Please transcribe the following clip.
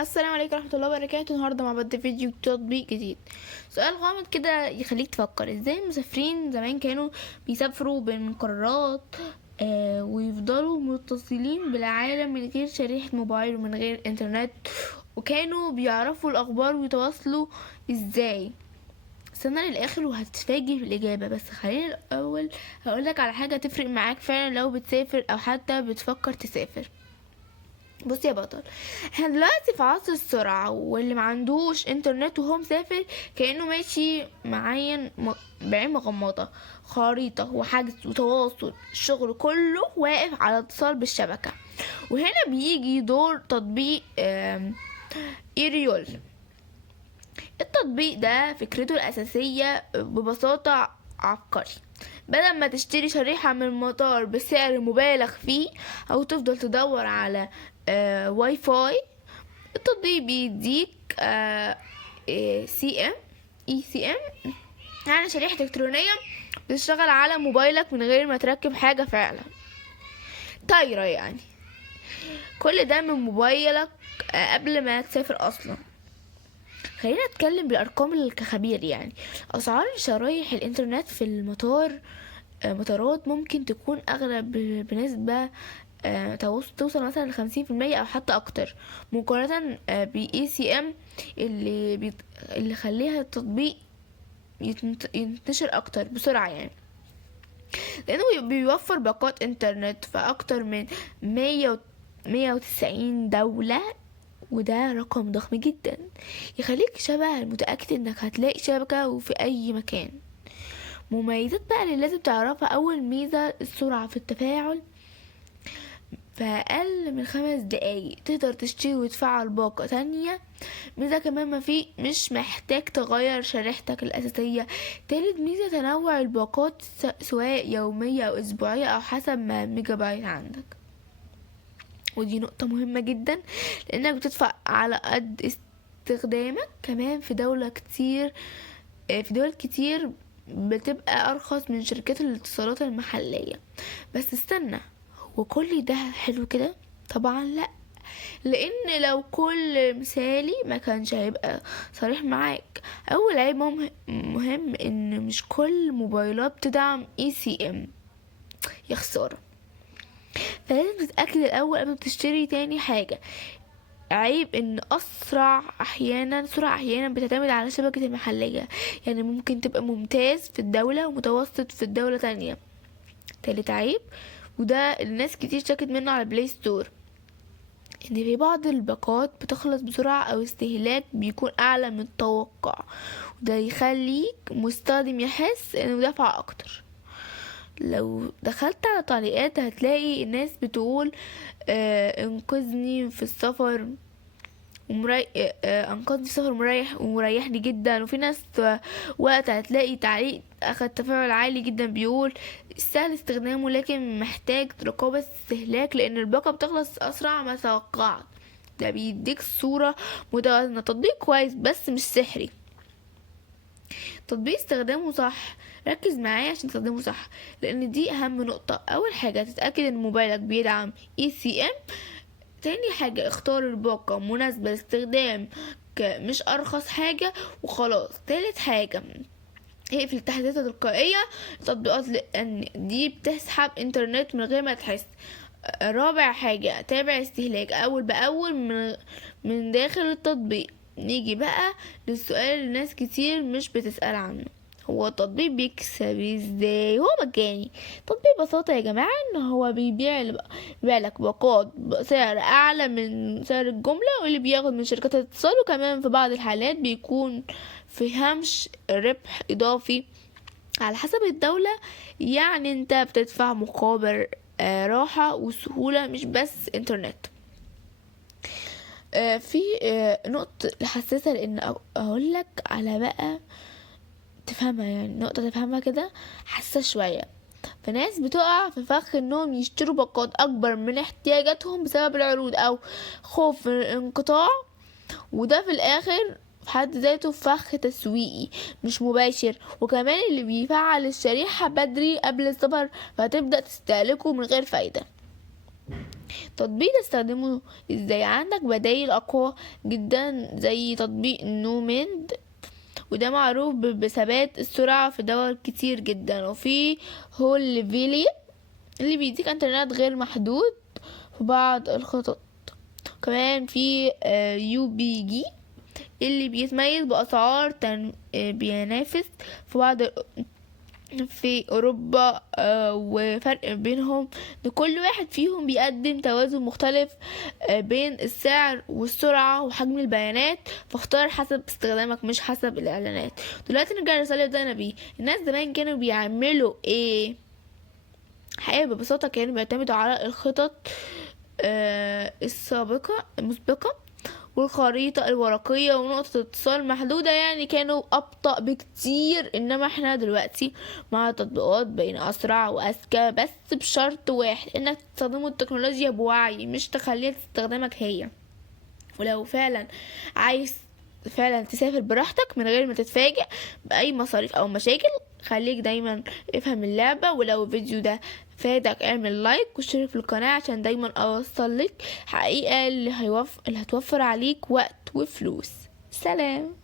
السلام عليكم ورحمة الله وبركاته. النهاردة مع بدء فيديو تطبيق جديد. سؤال غامض كده يخليك تفكر ازاي المسافرين زمان كانوا بيسافروا بين قارات ويفضلوا متصلين بالعالم من غير شريحة موبايل ومن غير انترنت، وكانوا بيعرفوا الأخبار ويتواصلوا ازاي. استنى للآخر وهتتفاجئ بالإجابة، بس خلينا الأول هقولك على حاجة تفرق معاك فعلا لو بتسافر أو حتى بتفكر تسافر. بص يا بطل، احنا دلوقتي في عصر السرعة، واللي معندوش انترنت وهو مسافر كأنه ماشي معين بعين مغمضة. خريطة وحجز وتواصل الشغل كله واقف على اتصال بالشبكة. وهنا بيجي دور تطبيق ايريول. التطبيق ده فكرته الأساسية ببساطة عبقري. بدل ما تشتري شريحة من المطار بسعر مبالغ فيه أو تفضل تدور على واي فاي، التطبيق بيديك سي ام اي سي ام، يعني شريحة إلكترونية بتشتغل على موبايلك من غير ما تركب حاجة فعلا طايرة يعني. كل ده من موبايلك قبل ما تسافر أصلا. خلينا نتكلم بالارقام كخبير يعني. اسعار شرايح الانترنت في مطارات ممكن تكون اغلى بنسبة توصل مثلا 50% او حتى اكتر، مقارنة باي سي ام اللي خليها التطبيق ينتشر اكتر بسرعة يعني، لانه بيوفر باقات انترنت في اكتر من 190 دولة. وده رقم ضخم جدا يخليك شبه متأكد انك هتلاقي شبكة وفي اي مكان. مميزات بقى اللي لازم تعرفها: اول ميزة السرعة في التفاعل، في اقل من 5 دقايق تقدر تشتري وتفعل باقة تانية. ميزة كمان مش محتاج تغير شريحتك الاساسية. تالت ميزة تنوع الباقات، سواء يومية او اسبوعية او حسب ما الميجا بايت عندك. ودي نقطة مهمة جدا، لانك بتدفع على قد استخدامك. كمان في دول كتير بتبقى ارخص من شركات الاتصالات المحلية. بس استنى، هو كل ده حلو كده؟ طبعا لا، لان لو كل مثالي ما كانش هيبقى صريح معاك. اول عيب مهم ان مش كل موبايلات بتدعم اي سي ام، يا خسارة. فلازم تتأكد الأول قبل ما تشتري. تاني حاجة، عيب ان سرعة احيانا بتعتمد على شبكة المحلية، يعني ممكن تبقى ممتاز في الدولة ومتوسط في الدولة تانية. تالت عيب، وده الناس كتير شكت منه على بلاي ستور، ان في بعض الباقات بتخلص بسرعة او استهلاك بيكون اعلى من التوقع، وده يخليك مستخدم يحس انه دفع اكتر. لو دخلت على تعليقات هتلاقي الناس بتقول انقذني في السفر انقذني سفر مريح ومريحني جدا. وفي ناس وقت هتلاقي تعليق اخد تفاعل عالي جدا بيقول سهل استخدامه لكن محتاج رقابة استهلاك لان الباقة بتخلص اسرع ما توقعت. ده بيديك صورة متوازنة. تطبيق كويس بس مش سحري. تطبيق استخدامه صح، ركز معايا عشان تستخدمه صح، لان دي اهم نقطة. اول حاجة تتأكد ان موبايلك بيدعم اي سي ام. تاني حاجة اختار الباقة مناسبة لاستخدام مش ارخص حاجة وخلاص. تالت حاجة اقفل التحديثات التلقائية التطبيقات لان دي بتسحب انترنت من غير ما تحس. رابع حاجة تابع استهلاك اول باول من داخل التطبيق. نيجي بقى للسؤال اللي ناس كتير مش بتسأل عنه: هو التطبيق بيكسب ازاي؟ هو مجاني. تطبيق ببساطة يا جماعة ان هو بيبيع لك باقات بسعر اعلى من سعر الجملة، واللي بياخد من شركات الاتصال، وكمان في بعض الحالات بيكون في هامش ربح اضافي على حسب الدولة. يعني انت بتدفع مقابل راحة وسهولة مش بس انترنت. في نقطة حساسة، لان اقول لك على بقى تفهمها، يعني نقطة تفهمها كده حاسة شوية. فناس بتقع في فخ انهم يشتروا باقات اكبر من احتياجاتهم بسبب العروض او خوف من الانقطاع، وده في الاخر في حد ذاته فخ تسويقي مش مباشر. وكمان اللي بيفعل الشريحة بدري قبل السفر فتبدأ تستهلكه من غير فايدة. تطبيق تستخدمه ازاي؟ عندك بدايل اقوى جدا زي تطبيق نوميند، وده معروف بثبات السرعة في دول كتير جدا. وفي هول فيلي اللي بيديك انترنت غير محدود في بعض الخطط. كمان في يو بي جي اللي بيتميز بأسعار بينافس في بعض في أوروبا، وفرق بينهم إن كل واحد فيهم بيقدم توازن مختلف بين السعر والسرعة وحجم البيانات، فاختار حسب استخدامك مش حسب الإعلانات. دلوقتي نرجع للرسالة اللي بدأنا بيه. الناس زمان كانوا بيعملوا ايه؟ حقيقة ببساطة كانوا بيعتمدوا على الخطط المسبقة والخريطة الورقية ونقطة اتصال محدودة، يعني كانوا أبطأ بكتير. إنما احنا دلوقتي مع تطبيقات بقينا أسرع وأذكى، بس بشرط واحد، إنك تستخدموا التكنولوجيا بوعي مش تخليها تستخدمك هي. ولو فعلا عايز فعلا تسافر براحتك من غير ما تتفاجئ بأي مصاريف أو مشاكل، خليك دايما افهم اللعبة. ولو الفيديو ده فادك اعمل لايك واشترك في القناة عشان دايما اوصل لك حقيقة اللي هتوفر عليك وقت وفلوس. سلام.